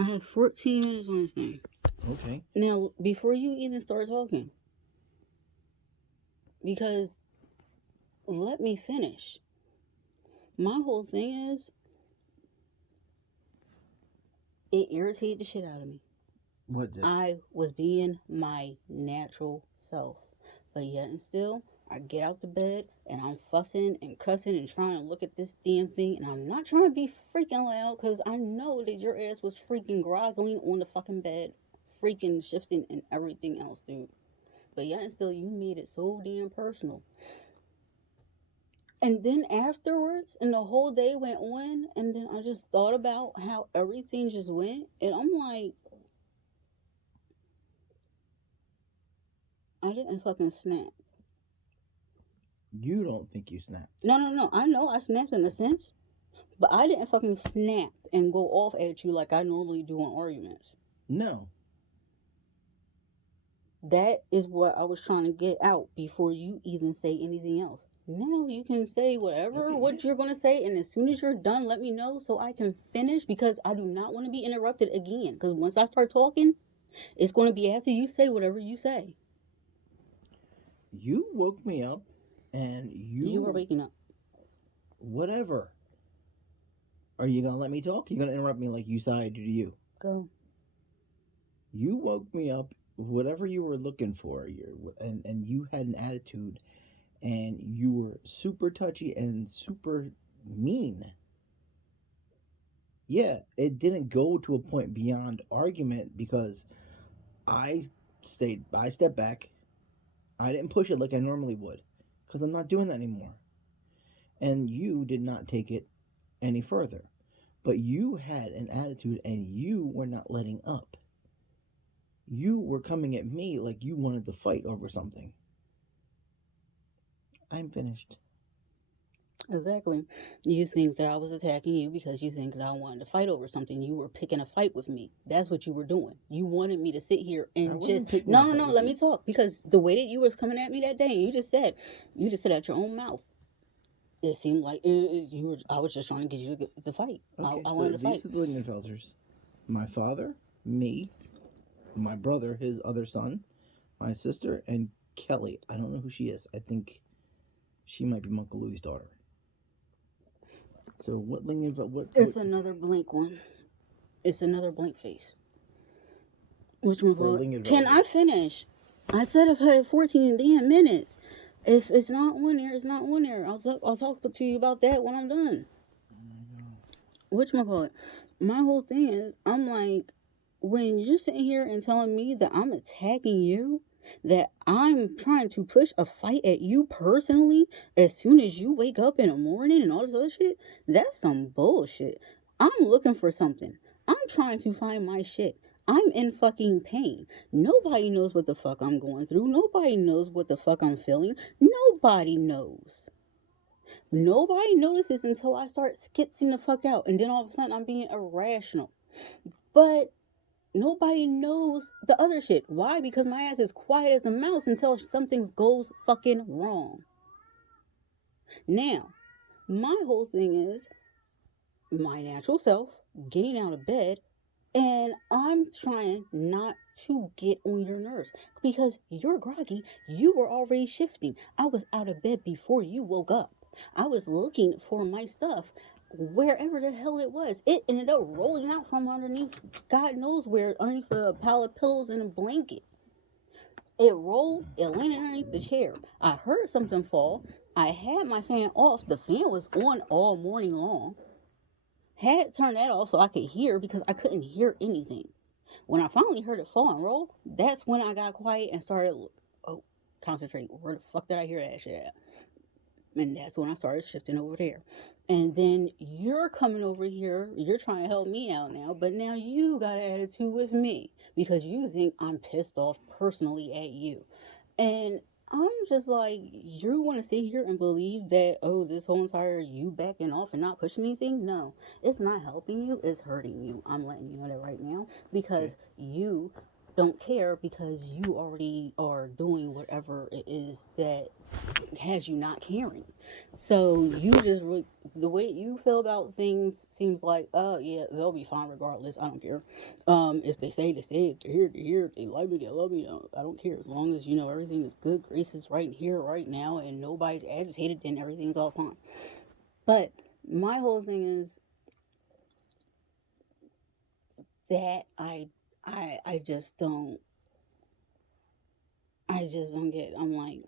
I have 14 minutes on this thing. Okay. Now, before you even start talking, because let me finish. My whole thing is, it irritated the shit out of me. What did? I was being my natural self. But yet and still, I get out the bed and I'm fussing and cussing and trying to look at this damn thing. And I'm not trying to be freaking loud because I know that your ass was freaking groggling on the fucking bed, freaking shifting and everything else, dude. But yet and still, you made it so damn personal. And then afterwards, and the whole day went on, and then I just thought about how everything just went. And I'm like, I didn't fucking snap. You don't think you snapped? No. I know I snapped in a sense, but I didn't fucking snap and go off at you like I normally do in arguments. No. That is what I was trying to get out before you even say anything else. Now you can say whatever Okay, what you're gonna say, and as soon as you're done, let me know so I can finish because I do not want to be interrupted again. Because once I start talking, it's gonna be after you say whatever you say. You woke me up, and You were waking up. whatever. Are you gonna let me talk? You gonna interrupt me like you said I do to you? Go. You woke me up. Whatever you were looking for, and you had an attitude, and you were super touchy and super mean. Yeah, it didn't go to a point beyond argument because I stepped back. I didn't push it like I normally would because I'm not doing that anymore. And you did not take it any further. But you had an attitude and you were not letting up. You were coming at me like you wanted to fight over something. I'm finished. Exactly. You think that I was attacking you because you think that I wanted to fight over something. You were picking a fight with me. That's what you were doing. You wanted me to sit here I and just wasn't picking a no, no, fight no. with Let you. me talk because the way that you was coming at me that day, you just said out your own mouth. It seemed like you were. I was just trying to get you to fight. Okay, I so wanted to these fight. are the Lingenfelsers. My father, me, my brother, his other son, my sister, and Kelly. I don't know who she is. I think she might be Uncle Louie's daughter. So what Lingenfeld? It's another blank one. It's another blank face. Which one? For Can Lingenfelser? I finish? I said I've had 14 damn minutes. If it's not on there, it's not on there. I'll talk to you about that when I'm done. Whatchamacallit? My whole thing is, I'm like, when you're sitting here and telling me that I'm attacking you, that I'm trying to push a fight at you personally as soon as you wake up in the morning and all this other shit, that's some bullshit. I'm looking for something. I'm trying to find my shit. I'm in fucking pain. Nobody knows what the fuck I'm going through. Nobody knows what the fuck I'm feeling. Nobody knows. Nobody notices until I start skitzing the fuck out, and then all of a sudden I'm being irrational. But nobody knows the other shit. Why? Because my ass is quiet as a mouse until something goes fucking wrong. Now, my whole thing is my natural self getting out of bed, and I'm trying not to get on your nerves because you're groggy. You were already shifting. I was out of bed before you woke up. I was looking for my stuff wherever the hell it was. It ended up rolling out from underneath, God knows where, underneath a pile of pillows and a blanket. It rolled, it landed underneath the chair. I heard something fall. I had my fan off. The fan was on all morning long. Had turned that off so I could hear because I couldn't hear anything. When I finally heard it fall and roll, that's when I got quiet and started, oh, concentrate. Where the fuck did I hear that shit at? And that's when I started shifting over there. And then you're coming over here, you're trying to help me out now, but now you got an attitude with me because you think I'm pissed off personally at you. And I'm just like, you want to sit here and believe that, oh, this whole entire you backing off and not pushing anything? No, it's not helping you, it's hurting you. I'm letting you know that right now Okay. because you don't care because you already are doing whatever it is that has you not caring. So you just the way you feel about things seems like, oh yeah, they'll be fine regardless. I don't care. If they say to stay, if they're here, they're here. If they love me, they love me. I don't care as long as everything is good. Grace is right here, right now, and nobody's agitated. Then everything's all fine. But my whole thing is that I just don't. I just don't get. I'm like,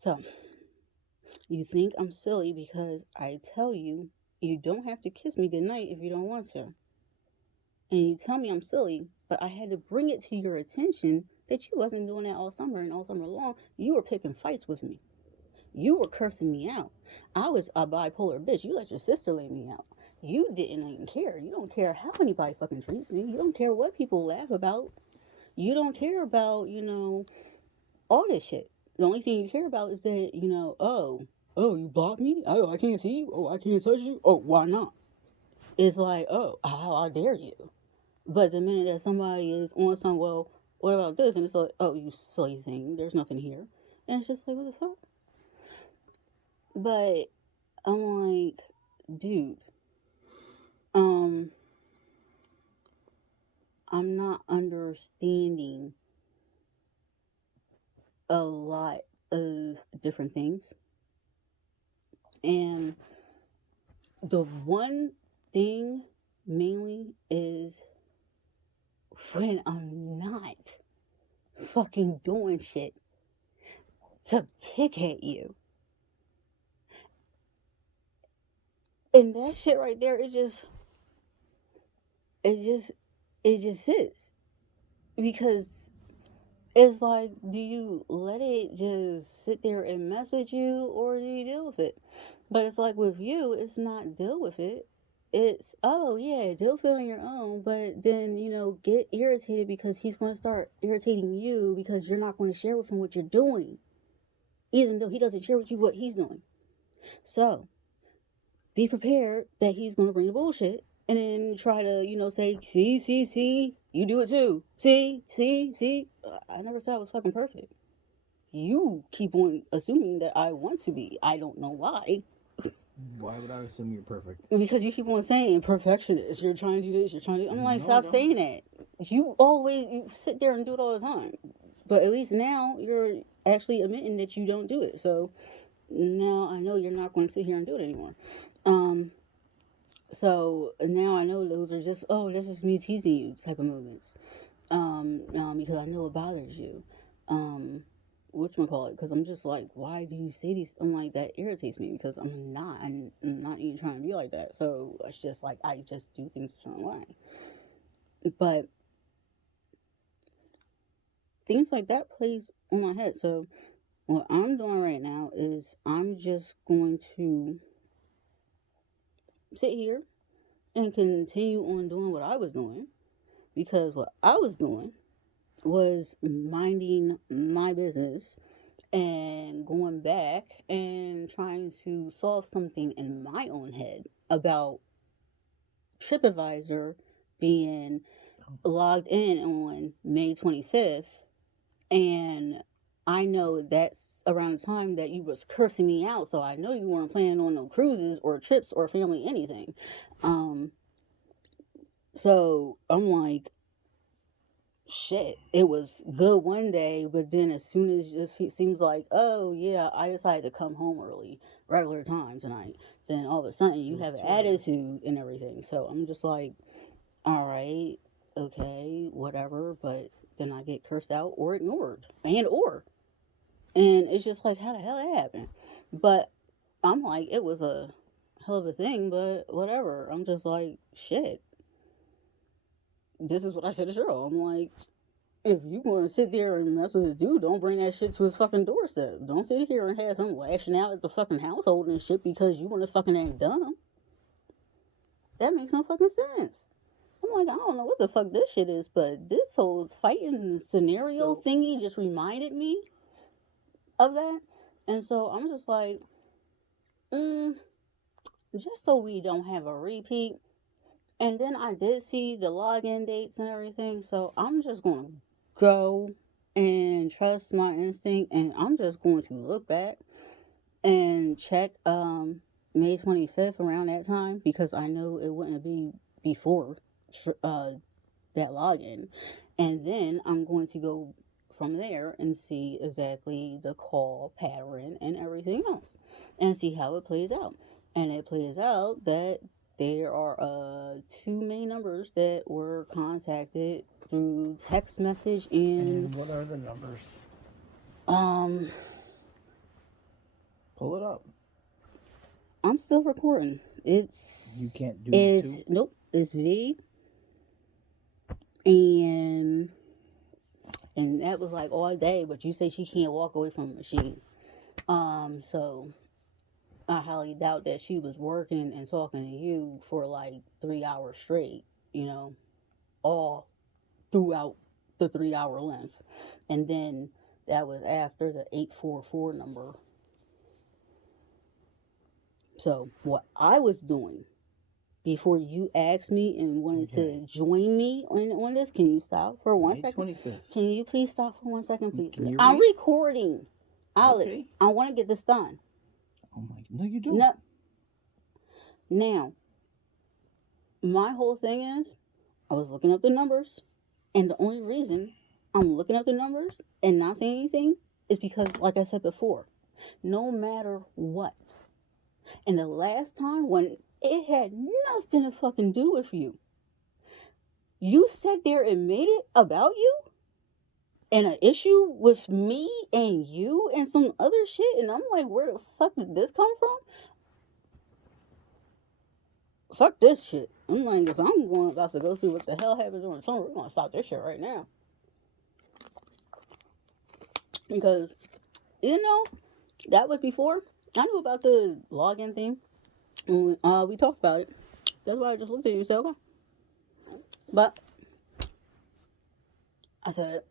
so you think I'm silly because I tell you you don't have to kiss me goodnight if you don't want to. And you tell me I'm silly, but I had to bring it to your attention that you wasn't doing that all summer, and all summer long you were picking fights with me. You were cursing me out. I was a bipolar bitch. You let your sister lay me out. You didn't even care. You don't care how anybody fucking treats me. You don't care what people laugh about. You don't care about, all this shit. The only thing you care about is that, oh, you blocked me? Oh, I can't see you? Oh, I can't touch you? Oh, why not? It's like, oh, how dare you? But the minute that somebody is on some, well, what about this? And it's like, oh, you silly thing. There's nothing here. And it's just like, what the fuck? But I'm like, dude, um, I'm not understanding a lot of different things. And the one thing mainly is when I'm not fucking doing shit to pick at you. And that shit right there, it just, it just is. Because it's like, do you let it just sit there and mess with you, or do you deal with it? But it's like with you, it's not deal with it. It's, oh yeah, deal with it on your own, but then, get irritated because he's going to start irritating you because you're not going to share with him what you're doing, even though he doesn't share with you what he's doing. So be prepared that he's going to bring the bullshit and then try to, say, see, you do it too. See. I never said I was fucking perfect. You keep on assuming that I want to be. I don't know why. Why would I assume you're perfect? Because you keep on saying perfectionist. You're trying to do this. You're trying to. I'm like, No, I stop don't. saying that. You sit there and do it all the time. But at least now you're actually admitting that you don't do it. So now I know you're not going to sit here and do it anymore. So now I know those are just, oh, that's just me teasing you type of movements. Because I know it bothers you. Whatchamacallit, because I'm just like, why do you say these? I'm like, that irritates me because I'm not even trying to be like that. So it's just like, I just do things a certain way. But things like that plays on my head. So what I'm doing right now is I'm just going to sit here and continue on doing what I was doing, because what I was doing was minding my business and going back and trying to solve something in my own head about TripAdvisor being logged in on May 25th. And I know that's around the time that you was cursing me out, so I know you weren't planning on no cruises or trips or family anything. So I'm like, shit, it was good one day, but then as soon as it seems like, oh yeah, I decided to come home early, regular time tonight, then all of a sudden you have an attitude and everything. So I'm just like, all right, okay, whatever. But then I get cursed out or ignored, and it's just like, how the hell that happened? But I'm like, it was a hell of a thing, but whatever. I'm just like, shit. This is what I said to Cheryl. I'm like, if you want to sit there and mess with a dude, don't bring that shit to his fucking doorstep. Don't sit here and have him lashing out at the fucking household and shit because you want to fucking act dumb. That makes no fucking sense. I'm like, I don't know what the fuck this shit is, but this whole fighting scenario thingy just reminded me of that. And so I'm just like, Mm, just so we don't have a repeat. And then I did see the login dates and everything, so I'm just going to go and trust my instinct, and I'm just going to look back and check May 25th around that time, because I know it wouldn't be before that login. And then I'm going to go from there and see exactly the call pattern and everything else and see how it plays out. And it plays out that there are two main numbers that were contacted through text message And what are the numbers? um Pull it up. I'm still recording. You can't do it too? Nope, it's V, and that was like all day, but you say she can't walk away from a machine. So I highly doubt that she was working and talking to you for like 3 hours straight, all throughout the 3 hour length. And then that was after the 844 number. So what I was doing before you asked me and wanted to join me on this, can you stop for one May second? 25th. Can you please stop for 1 second, please? Can you I'm read? recording. Alex, Okay. I want to get this done. Oh my, no you don't. No. Now, my whole thing is, I was looking up the numbers, and the only reason I'm looking up the numbers and not saying anything is because, like I said before, no matter what, and the last time when it had nothing to fucking do with you, you sat there and made it about you and an issue with me and you and some other shit, and I'm like, where the fuck did this come from? Fuck this shit. I'm like, if I'm about to go through what the hell happened during the summer, we're gonna stop this shit right now. Because, that was before I knew about the login thing. We talked about it. That's why I just looked at you and said, okay. But I said,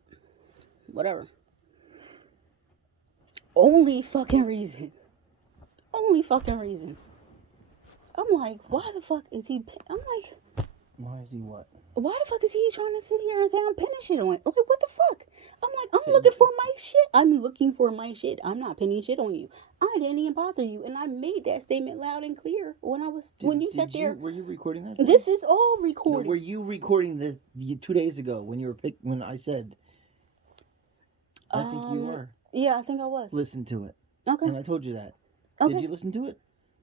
whatever. Only fucking reason. I'm like, why the fuck is he? I'm like, Why is he what? why the fuck is he trying to sit here and say I'm pinning shit on it? Like, what the fuck? I'm like, I'm looking for my shit. I'm looking for my shit. I'm not pinning shit on you. I didn't even bother you, and I made that statement loud and clear when you sat there. Were you recording that? This is all recorded. No, were you recording this 2 days ago when I said? I think you were. Yeah, I think I was. Listen to it. Okay. And I told you that. Okay. Did you listen to it?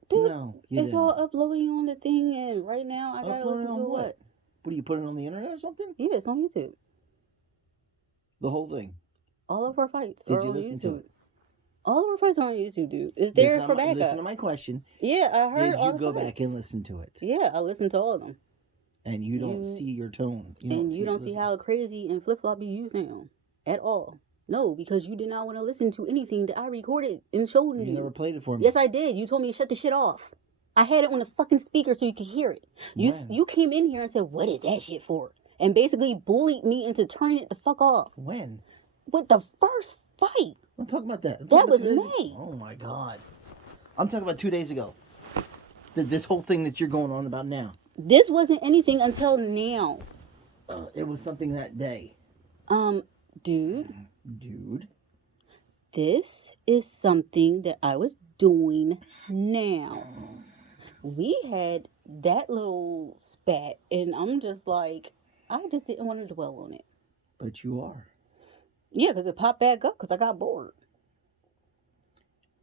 Dude, no, it's all uploading on the thing, and right now I gotta listen to what? What, do you put it on the internet or something? Yeah, it's on YouTube. The whole thing? All of our fights Did are you on listen YouTube. to it? All of our fights are on YouTube, dude. It's there for backup. Listen to my question. Yeah, I heard Did all you the go fights. back and listen to it? Yeah, I listened to all of them. And you don't see your tone. You don't see how crazy and flip-floppy you sound at all. No, because you did not want to listen to anything that I recorded and showed you. You never played it for me. Yes, I did. You told me to shut the shit off. I had it on the fucking speaker so you could hear it. You came in here and said, what is that shit for? And basically bullied me into turning it the fuck off. When? With the first fight. I'm talking about that. That was May. Oh my God. I'm talking about 2 days ago. This whole thing that you're going on about now. This wasn't anything until now. It was something that day. Dude. This is something that I was doing now. We had that little spat, and I'm just like, I just didn't want to dwell on it. But you are. Yeah, because it popped back up because I got bored.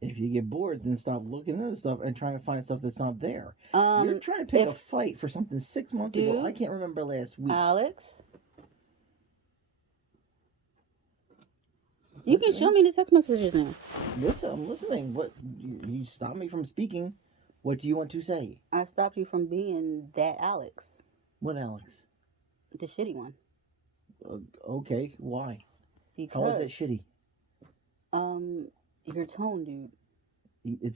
If you get bored, then stop looking at stuff and trying to find stuff that's not there. You're trying to pick a fight for something 6 months ago. I can't remember last week. Alex, you can show me the text messages now. Listen, I'm listening. What you stopped me from speaking. What do you want to say? I stopped you from being that Alex. What Alex? The shitty one. Okay, why? Because how is that shitty? Your tone, dude. It's